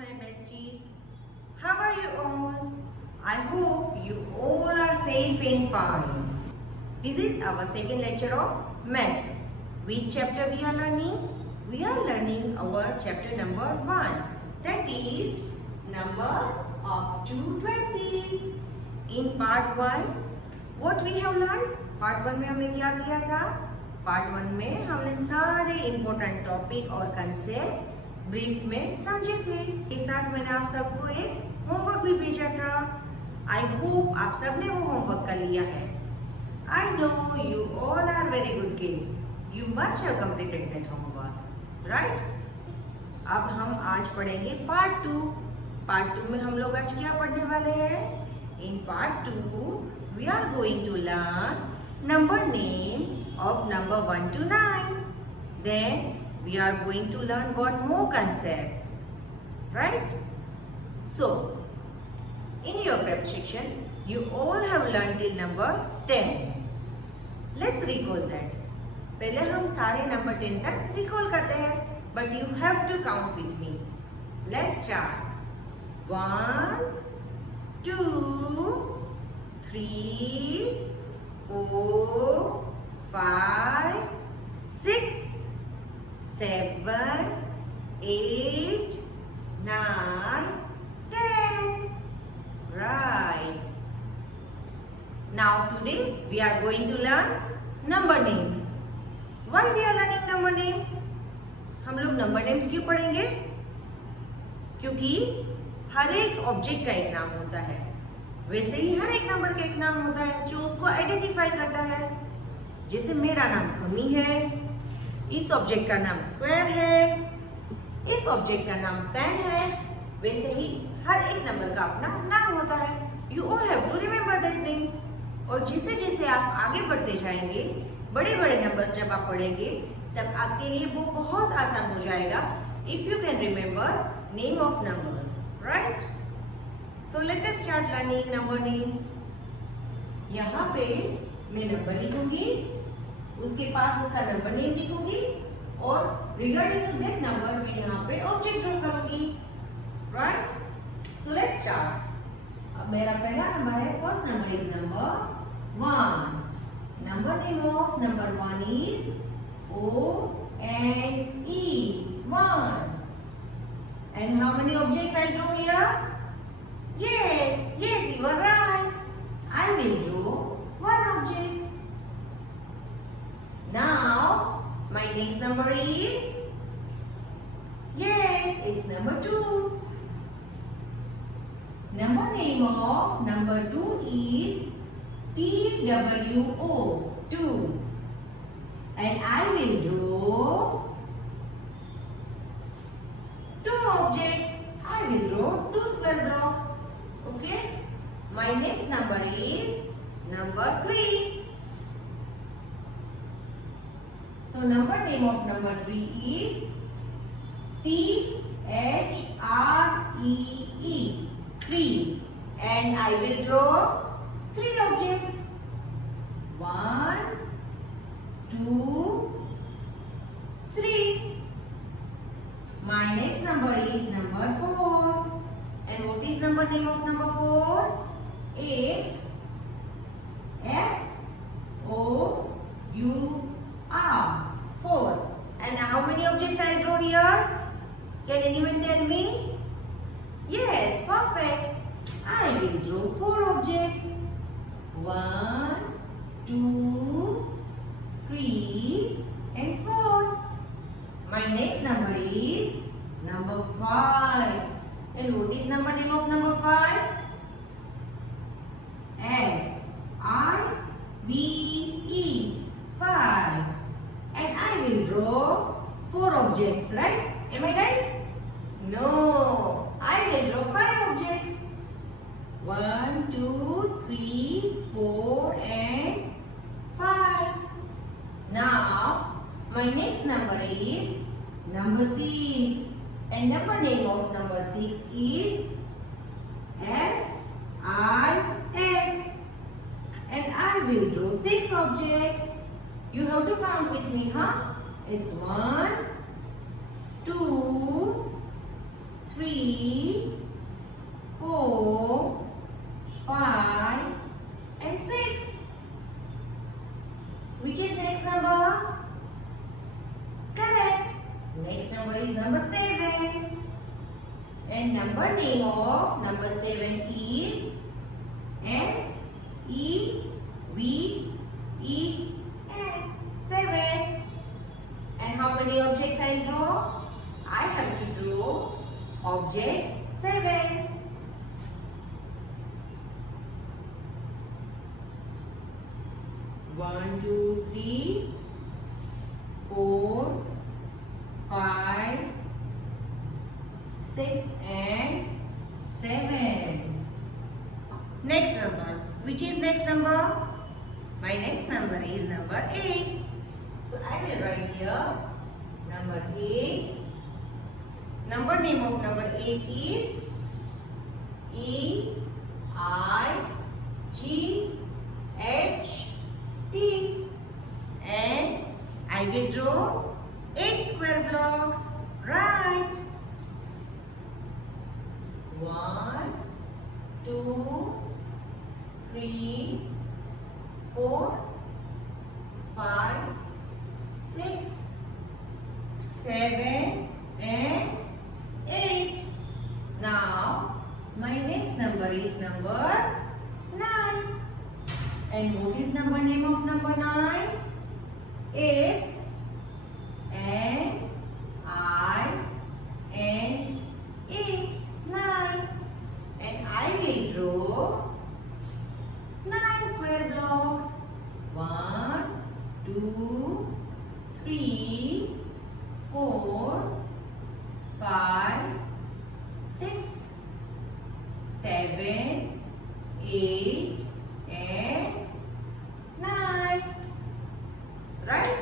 my besties. How are you all? I hope you all are safe and fine. This is our second lecture of Maths. Which chapter we are learning? We are learning our chapter number 1. That is numbers up to 20. In part 1, what we have learned? Part 1 में हमने क्या किया था? Part 1 में हमने सारे important topic और concept brief में समझे थे। के साथ मैंने आप सबको एक होमवर्क भी भेजा था। आई होप आप सबने वो होमवर्क कर लिया है। I know you all are very good kids. You must have completed that homework, right? अब हम आज पढ़ेंगे पार्ट 2। पार्ट 2 में हम लोग आज क्या पढ़ने वाले हैं? In part 2 we are going to learn number names of number 1 to 9. Then we are going to learn one more concept, right? So in your prep section you all have learned till number 10. Let's recall that. पहले हम सारे number 10 तक recall करते हैं, but you have to count with me. Let's start. 1 2 3 4 5 6 7 8 9 10. Right. Now today we are going to learn number names. Why we are learning number names? हम लोग number names क्यों पढ़ेंगे? क्योंकि हर एक ऑब्जेक्ट का एक नाम होता है, वैसे ही हर एक नंबर का एक नाम होता है जो उसको आइडेंटिफाई करता है। जैसे मेरा नाम अमी है, इस ऑब्जेक्ट का नाम स्क्वायर है, इस ऑब्जेक्ट का नाम पेन है, वैसे ही हर एक नंबर का अपना नाम होता है। You all have to remember that name. और जैसे जैसे आप आगे बढ़ते जाएंगे, बड़े बड़े नंबर्स जब आप पढ़ेंगे, तब आपके लिए वो बहुत आसान हो जाएगा if you can remember name of numbers, right? So let us start learning number names. यहाँ पे मैं नंबर लिखूंगी, उसके पास उसका नंबर नेम लिखूंगी और रिगार्डिंग टू दैट नंबर मैं यहाँ पे ऑब्जेक्ट ड्रॉ करूंगी, राइट? So let's start. अब मेरा पहला नंबर है, first number is number 1. Number name of number 1 is ONE 1. And how many objects I draw here? Yes, you are right. I will draw one object. Now, my next number is, it's number 2. Number name of number 2 is TWO, 2. And I will draw two objects. I will draw two square blocks. Okay? My next number is number 3. So number name of number 3 is THREE, 3. And I will draw 3 objects. 1 2 3. My next number is number 4. And what is number name of number 4? It's FOUR, 4. And how many objects I draw here? Can anyone tell me? Yes, perfect. I will draw 4 objects. 1 2 3 and 4. My next number is number 5. And what is number name of number 5? FIVE, 5. And I will draw 4 objects, right? Am I right? No, I will draw 5 objects. 1 2 3 4 and 5. Now, my next number is number 6. And number name of number 6 is SIX. And I will draw 6 objects. You have to count with me, huh? It's 1 2 3, 4, 5 and 6. Which is next number? Correct. Next number is number 7. And number name of number 7 is S-E-V-E-N. 7. And how many objects I draw? I have to draw object 7. One, two, 3, 4, 5, 6 and 7. Next number. Which is next number? My next number is number 8. So I will write here number 8. Number name of number 8 is E-I-G-H-T. And I will draw 8 square blocks. Right. 1, 2, 3, 4, 5, 6, 7 and 8. Now my next number is number 9. And what is number name of number 9? It's N-I-N-E. 9. And I will draw 9 square blocks. 1, 2, 3, 4, 5, 6, 7, 8 and 9. Right?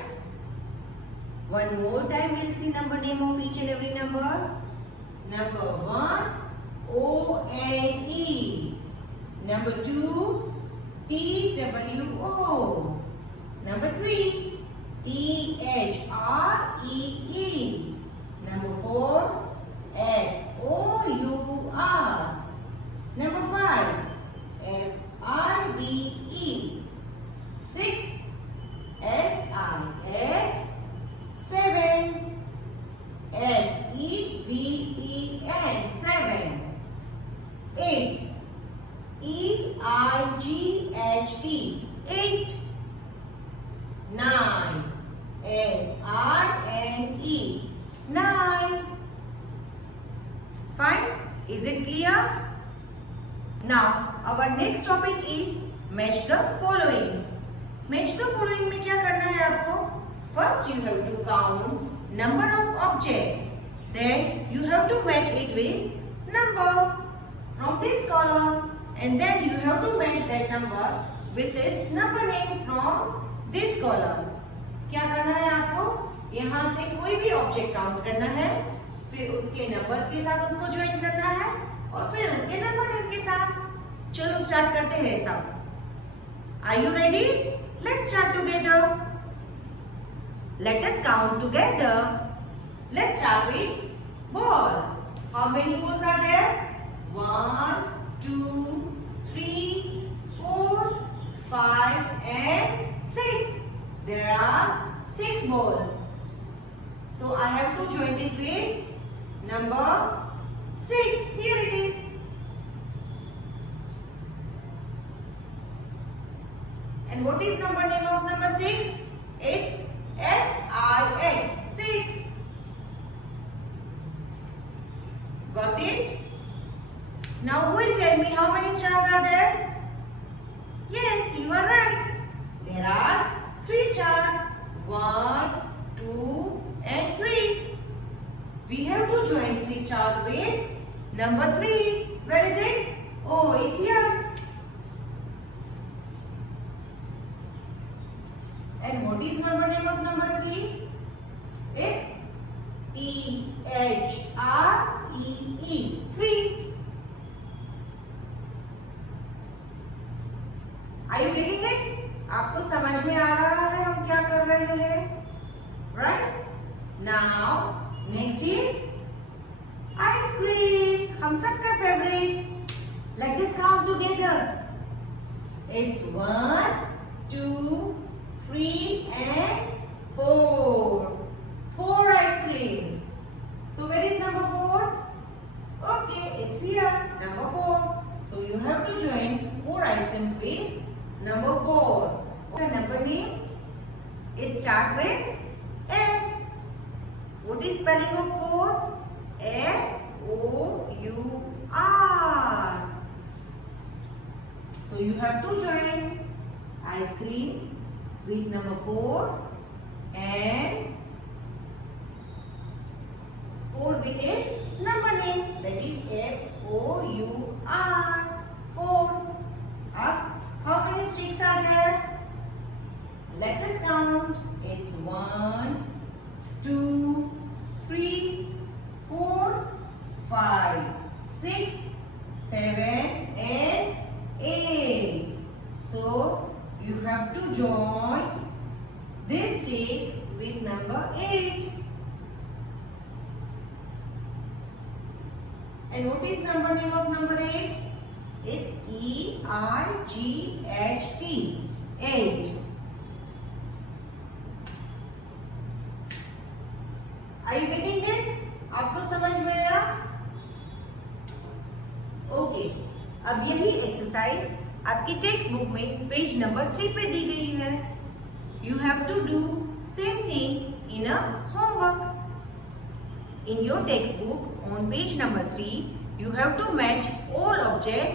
One more time we'll see number name of each and every number. Number 1, O-N-E. Number 2, T-W-O. Number 3, T-H-R-E-E. Number 4, F-O-U-R. Number 5, F-I-V-E. 6, S-I-X. 7, S-E-V-E-N. 7. 8, E-I-G-H-T. 8. 9, N-I-N-E. 9. Fine? Is it clear? Now, our next topic is match the following. Match the following में क्या करना है आपको? First, you have to count number of objects. Then, you have to match it with number from this column. And then, you have to match that number with its number name from this column. क्या करना है आपको? यहाँ से कोई भी object count करना है, फिर उसके नंबर्स के साथ उसको ज्वाइन करना है और फिर उसके नंबर नेम के साथ. चलो स्टार्ट करते हैं सब. Are you ready? Let's start together. Let us count together. Let's start with balls. How many balls are there? 1, 2, 3, 4, 5 and 6. There are 6 balls. So I have to join it with number 6. Here it is. And what is number name of number 6? It's S-I-X. 6. Got it? Now who will tell me how many stars are there? Yes, you are right. There are 3 stars. 1, 2 and 3. We have to join 3 stars with number 3. Where is it? Oh, it's here. And what is number name of number 3? It's T-H-R-E-E. 3. Are you getting it? आपको समझ में आ रहा है हम क्या कर रहे हैं? Right? Now, next is ice cream. हम सबका favourite. Let us count together. It's 1 2 3 and 4. 4 ice cream. So where is number 4? Okay, it's here, number 4. So you have to join 4 ice creams with number 4. What's the number name? It starts with F. What is spelling of 4? F-O-U-R. So you have to join ice cream with number 4 and 4 with its number name, that is F-O-U-R. 4. How many sticks are there? Let us count. It's 1, 2, 3, 4, 5, 6, 7 and 8. So you have to join these sticks with number 8. And what is number name of number 8? It's E-I-G-H-T. 8. Are you getting this? आपको समझ में आया? Okay, अब यही exercise आपकी text book में page number 3 पे दी गई है. You have to do same thing in a homework. In your textbook on page number 3, you have to match all object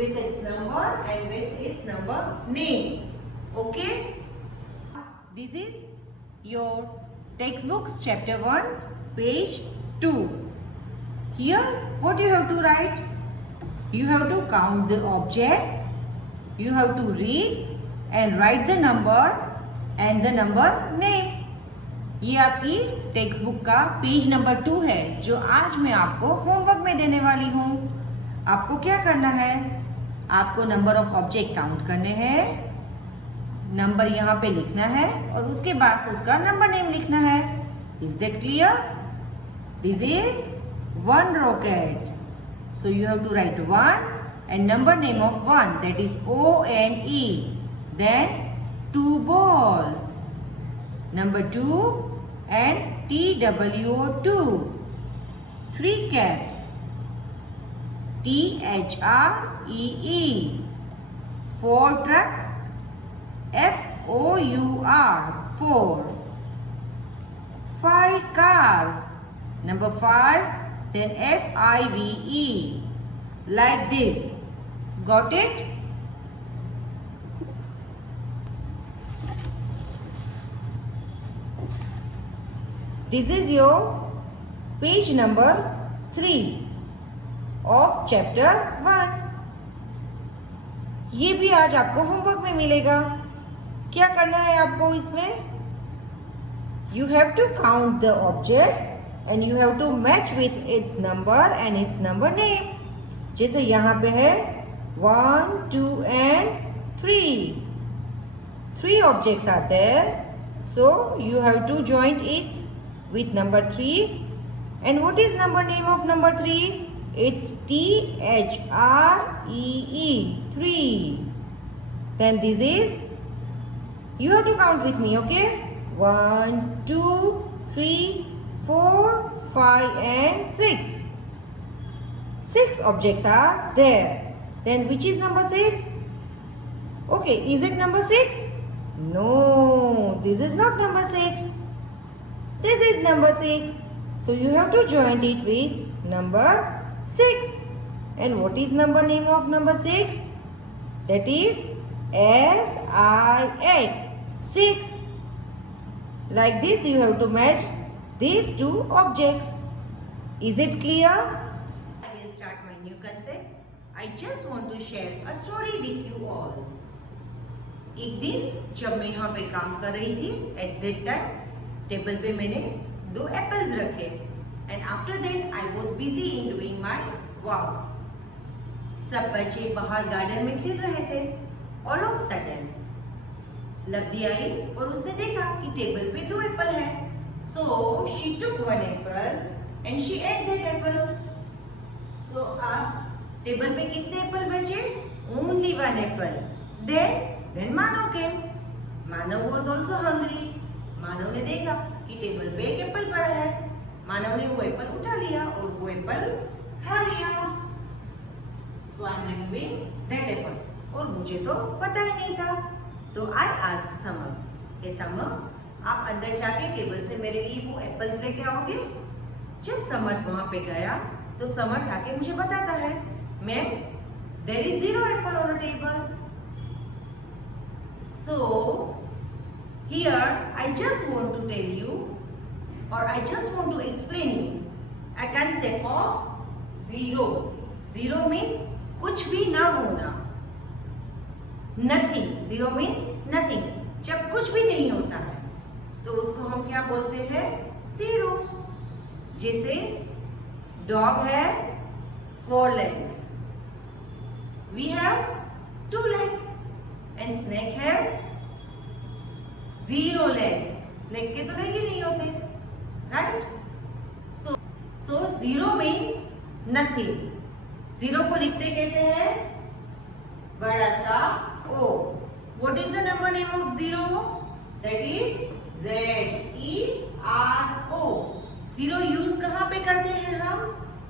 with its number and with its number name. Okay? This is your textbooks chapter 1 page 2. Here what you have to write? You have to count the object, you have to read and write the number and the number name. ये आपकी text book का page number 2 है जो आज मैं आपको homework में देने वाली हूँ. आपको क्या करना है? आपको नंबर ऑफ ऑब्जेक्ट काउंट करने हैं, नंबर यहाँ पे लिखना है और उसके बाद से उसका नंबर नेम लिखना है. Is that clear? This is 1 rocket. So you have to write 1 and number name of 1, that is O-N-E. Then 2 balls. Number 2 and T-W-O-2. 3 cats. T-H-R-E-E. 4 truck. F-O-U-R. 4. 5 cars. Number 5, then F-I-V-E. Like this. Got it? This is your page number 3 of chapter 1. ये भी आज आपको homework में मिलेगा. क्या करना है आपको इसमें? You have to count the object and you have to match with its number and its number name. जैसे यहाँ पे है 1, 2 and 3. 3 objects are there. So you have to join it with number 3. And what is number name of number 3? It's T-H-R-E-E. 3. Then this is, you have to count with me, okay? 1, 2, 3, 4, 5 and 6. 6 objects are there. Then which is number 6? Okay, is it number 6? No, this is not number 6. This is number 6. So you have to join it with number 6. And what is number name of number 6? That is S-I-X. 6. Like this you have to match these 2 objects. Is it clear? I will start my new concept. I just want to share a story with you all. एक दिन जब मैं यहाँ पे काम कर रही थी, at that time टेबल पे मैंने 2 एप्पल्स रखे and after that I was busy in doing my work. सब बच्चे बाहर गार्डन में खेल रहे थे. All of sudden लब्धी आई और उसने देखा कि टेबल पे 2 एप्पल है. So she took 1 apple and she ate that apple. सो अब टेबल पे कितने एप्पल बचे? Only one apple. Then Manav came. Manav was also hungry. Manav ने देखा कि टेबल पे एक एप्पल पड़ा है. मानव ने वो एप्पल उठा लिया और वो एप्पल खा लिया. So I am removing that apple. और मुझे तो पता ही नहीं था. तो आई आस्क्ड समर कि समर आप अंदर जाके टेबल से मेरे लिए वो एप्पल्स लेके आओगे? जब समर वहां पे गया तो समर आके मुझे बताता है, ma'am there is 0 apple on the table. So here I just want to tell you or I just want to explain you a concept of zero. Zero means कुछ भी ना होना. Nothing. Zero means nothing. जब कुछ भी नहीं होता है तो उसको हम क्या बोलते हैं? Zero. जैसे dog has 4 legs. We have 2 legs and snake have 0 legs. Snake के तो लेग ही नहीं होते, राइट? सो 0 मीन्स नथिंग. 0 को लिखते कैसे हैं? बड़ा सा O. What is the number name of 0? That is ZERO. 0 use कहाँ पे करते हैं हम?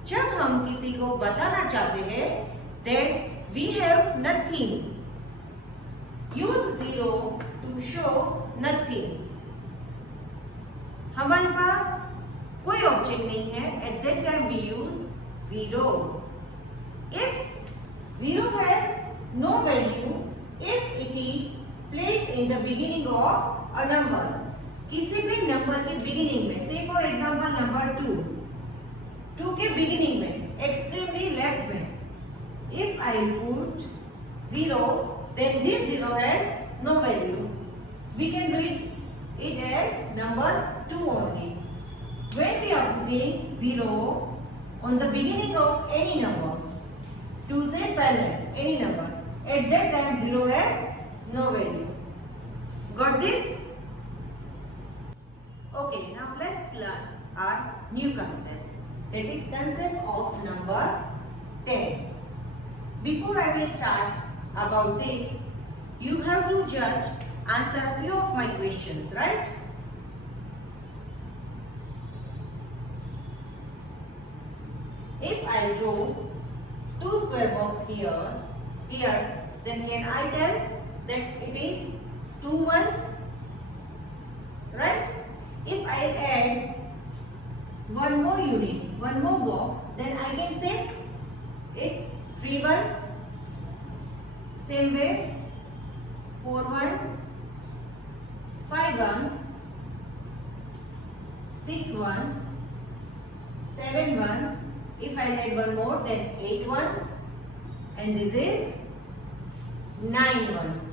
जब हम किसी को बताना चाहते हैं that we have nothing. Use 0 to show nothing. हमारे पास कोई ऑब्जेक्ट नहीं है. At that time we use 0. If 0 has no value, if it is placed in the beginning of a number, किसी भी नंबर के बिगिनिंग में, say for example नंबर 2 के beginning में, एक्सट्रीमली लेफ्ट में, if I put 0, then this 0 has no value. We can read it as number 2 only. When we are putting 0 on the beginning of any number, 2 से पहले any number, at that time 0 has no value. Got this? Okay, now let's learn our new concept. That is concept of number 10. Before I will start about this, you have to just answer a few of my questions, right? If I draw 2 square box here, then can I tell that it is 2 ones? Right? If I add one more unit, one more box, then I can say it's 3 ones. Same way, 4 ones, 5 ones, 6 ones, 7 ones. If I add one more, then 8 ones, and this is 9 ones.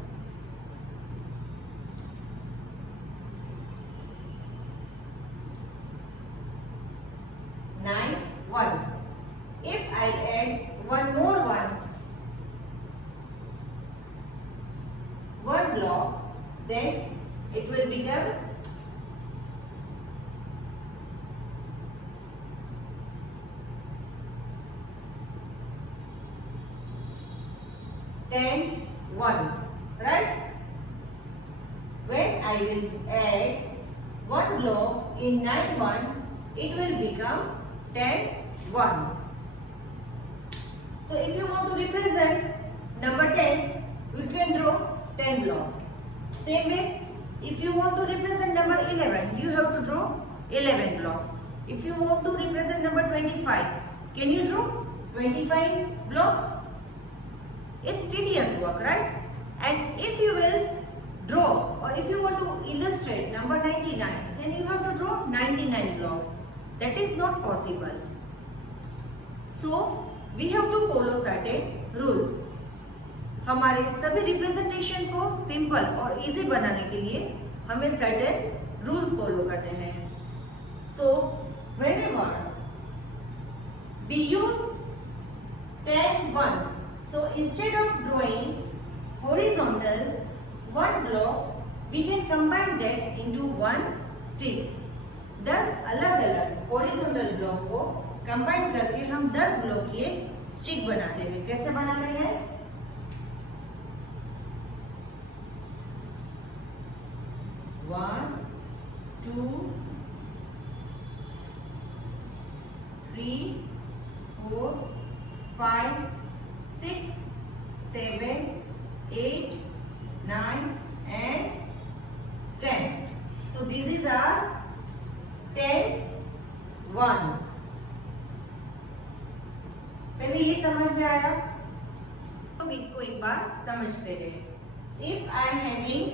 If I add one more one block, then it will become 10 ones, right? When I will add one block in 9 ones, it will become 10 ones. So if you want to represent number 10, we can draw 10 blocks. Same way, if you want to represent number 11, you have to draw 11 blocks. If you want to represent number 25, can you draw 25 blocks? It's tedious work, right? And if you will draw, or if you want to illustrate number 99, then you have to draw 99 blocks. That is not possible. So we have to follow certain rules. हमारे सभी representation को simple और easy बनाने के लिए हमें certain rules follow करने हैं. सो whenever we use 10 ones, so instead of drawing horizontal one block, we can combine that into one stick. 10 अलग-अलग horizontal block को कंबाइन करके हम 10 ब्लॉक की एक स्टिक बनाते हैं। कैसे बनाते हैं? 1 2 3 4 5 6 7 8 9 and 10. So this is our 10 ones. पहले ये समझ में आया? तो इसको एक बार समझते हैं. If I am having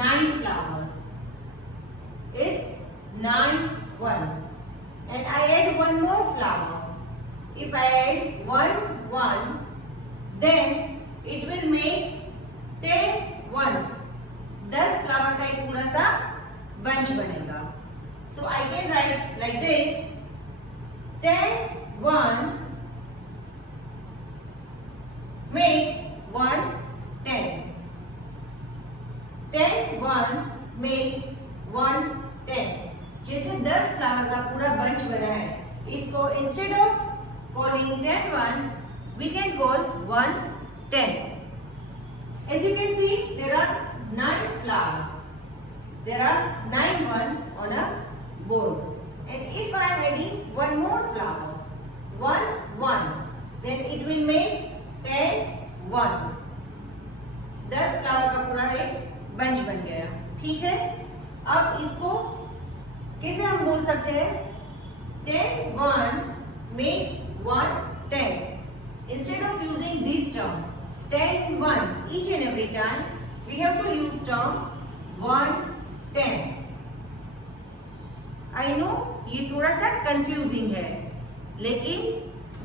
9 flowers, it's 9 ones, and I add one more flower. If I add one, then it will make 10 ones. 10 flower का एक पूरा सा बंच बनेगा. So I can write like this: 10 ones make 1 tens. 10 ones make 1 10. जैसे 10 flower का पूरा bunch बना है, इसको instead of calling 10 ones, we can call 1 10. As you can see, there are 9 flowers. There are 9 ones on a board. And if I am adding one more flower, 1, then it will make 10 ones. 10 flower का पूरा एक bunch बन गया. ठीक है? अब इसको कैसे हम बोल सकते हैं? 10 ones make 1 10. Instead of using this term 10 ones each and every time, we have to use term 1 10. I know ये थोड़ा सा confusing है, लेकिन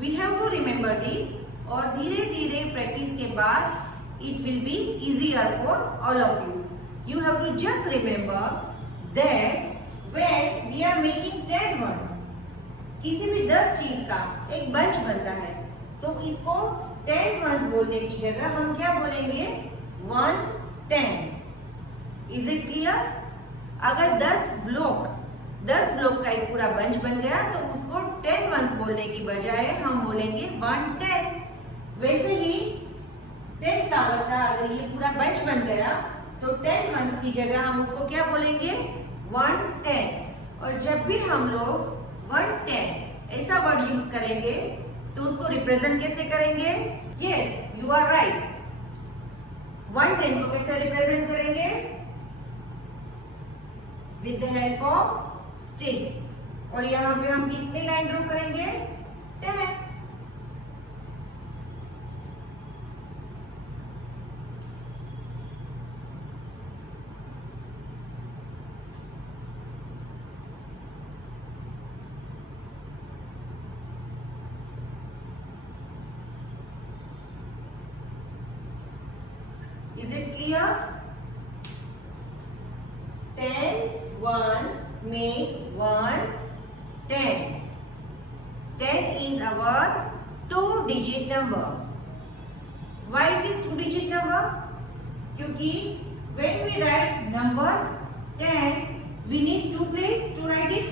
we have to remember this, और धीरे धीरे प्रैक्टिस के बाद it will be easier for all of you. You have to just remember that when we are making 10 ones, किसी भी 10 चीज का एक बंच बनता है, तो इसको 10 ones बोलने की जगह हम क्या बोलेंगे? 1 tens. Is it clear? अगर 10 ब्लॉक का एक पूरा बंच बन गया, तो उसको 10 ones बोलने की बजाय हम बोलेंगे 1 10. वैसे ही 10 फ्लावर्स का अगर ये पूरा बंच बन गया, तो 10 ones की जगह हम उसको क्या बोलेंगे? 1 10. और जब भी हम लोग 1 10 ऐसा वर्ड यूज करेंगे, तो उसको रिप्रेजेंट कैसे करेंगे? Yes, you are right. 1 10 को कैसे रिप्रेजेंट करेंगे? With the help of stick. और यहाँ पे हम कितनी लाइन ड्रॉ करेंगे? 10. Is it clear? 10 ones make 1 10. 10 is our 2-digit number. Why it is 2-digit number? क्योंकि when we write number 10, we need 2 places to write it.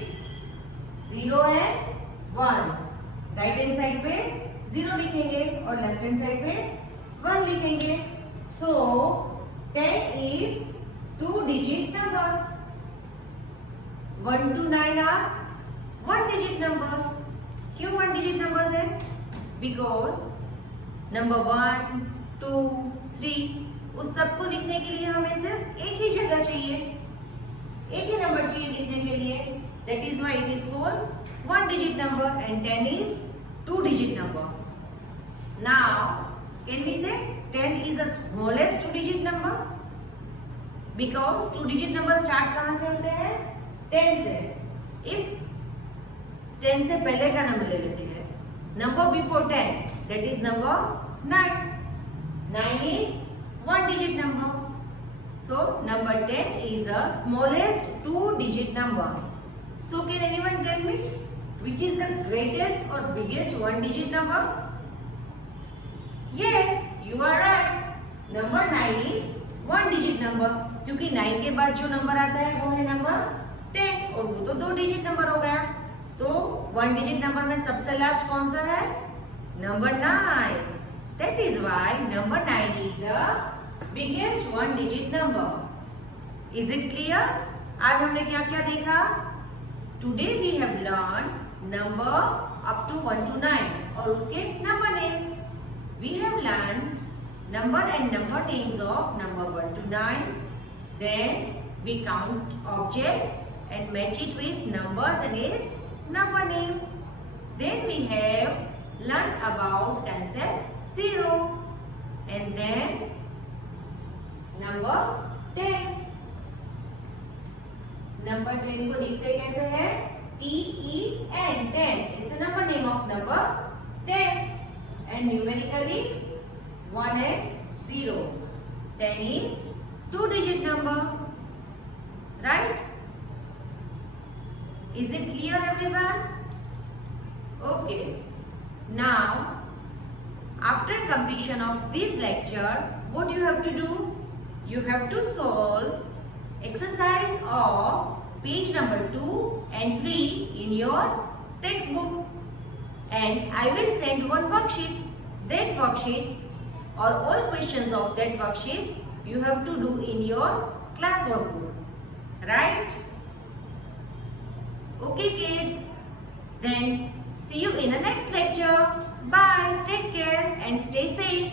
0 and 1. Right hand side पे 0 लिखेंगे और लेफ्ट हैंड साइड पे 1 लिखेंगे. So 10 is 2-digit number. 1 to 9 are 1-digit numbers. क्यों 1-digit numbers है? Because number 1, 2, 3 उस सबको लिखने के लिए हमें सिर्फ एक ही जगह चाहिए, एक ही नंबर चाहिए लिखने के लिए. That is why it is called 1-digit number and 10 is 2-digit number. Now can we say 10 is the smallest 2-digit number? Because 2-digit number start कहाँ से होते हैं? 10 से. If 10 से पहले का नंबर ले लेते हैं, number before 10, that is number 9. 9 is 1-digit number. So number 10 is the smallest 2-digit number. So can anyone tell me which is the greatest or biggest 1-digit number? Yes, you are right. Number 9 is 1-digit number. क्योंकि 9 के बाद जो number आता है वो है number 10 और वो तो 2-digit नंबर हो गया. तो 1 डिजिट नंबर में सबसे लास्ट कौन सा है? Number 9. That is why number 9 is the biggest 1 digit number. Is it clear? आज हमने क्या क्या देखा? Today we have learned number up to 1 to 9 और उसके number names. We have learned number and number names of number 1 to 9. Then we count objects and match it with numbers and its number name. Then we have learned about concept 0 and then number 10. Number 10 को लिखते कैसे है? TEN 10. It's a number name of number 10 and numerically 1 and 0. 10 is 2 digit number, right? Is it clear everyone? Okay. Now after completion of this lecture, what you have to do? You have to solve exercise of page number 2 and 3 in your textbook. And I will send one worksheet. That worksheet or all questions of that worksheet you have to do in your class workbook. Right? Okay kids. Then see you in the next lecture. Bye. Take care and stay safe.